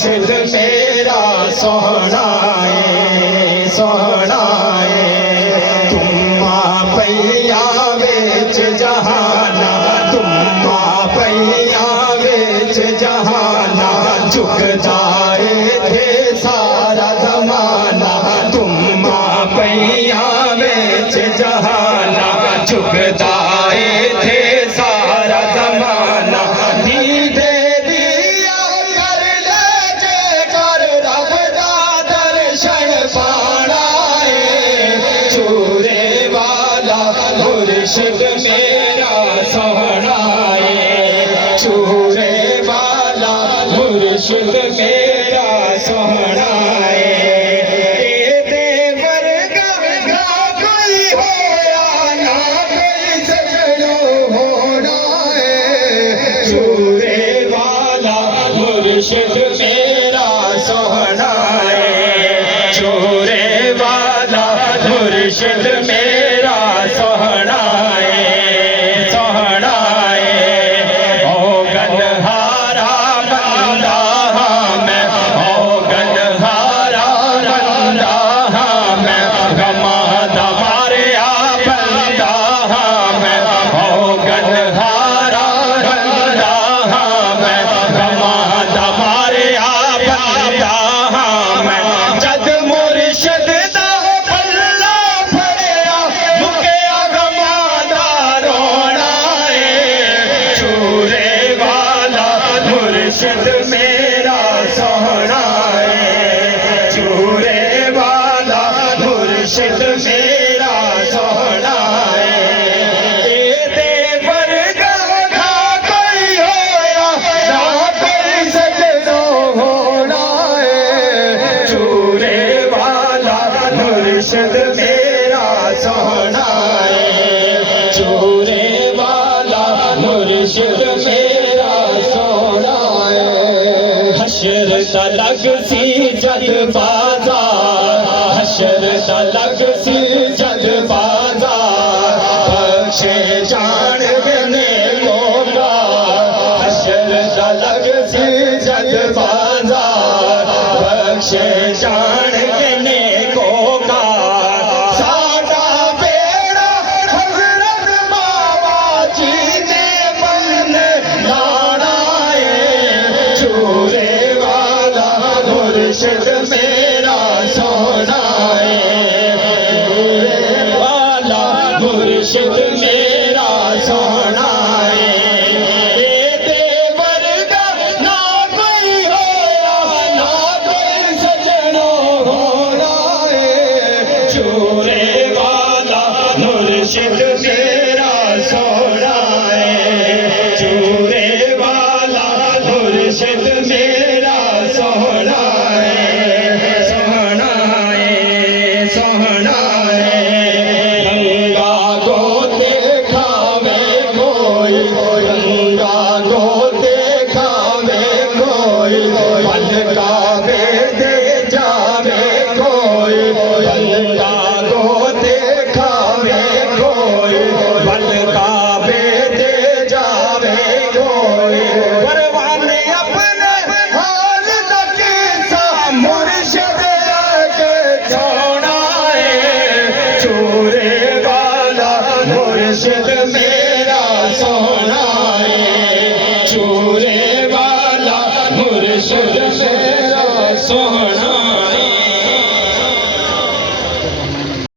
मुर्शिद मेरा सोहना सोहनाए तुम पैया बेच जहाना तुम पैया बेच जहाना झुक जाए थे सारा जमाना तुम पैया बेच जहाना झुक जाए थे सारा जमाना दीदे दिया कर ले कर रब दा दर्शन पाड़ाए चूरे वाला मुर्शिद मेरा सोहनाए चूरे वाला मुर्शिद मेरा सोहनाए मुर्शिद मेरा सोहनाए चोरे वाला मुर्शिद मेरा सोहनाए सोहनाए ओ गनहारा बंदा मैं ओ गनहारा बंदा मैं गमादा मारिया बंदा मैं ओ गनहारा बंदा मैं गमादा जद मुर्शिद दा पल्ला फड़िया मुकिया गमादा रोना है चूरे वाला मुर्शिद मेरा सोहना है चूरे वाला मुर्शिद मेरा सोहना मुर्शिद मेरा सोहनाए चूरे वाला मुर्शिद मेरा सोहनाए हशर तलग सी जद बाजार हशर तलग सी जद बाजार बख्शे जान ने मौका हशर तलग सी जद बाजार बख्शे जान ने मुर्शिद मेरा सोहनाए वाला मुर्शिद मेरा सोहनाए देवर का ना कोई होया ना कोई सजनो होना है चूरे वाला मुर्शिद मेरा सोहनाए चूरे वाला मुर्शिद मेरा सोहना मुर्शिद मेरा सोहनाए चूरे वाला मुर्शिद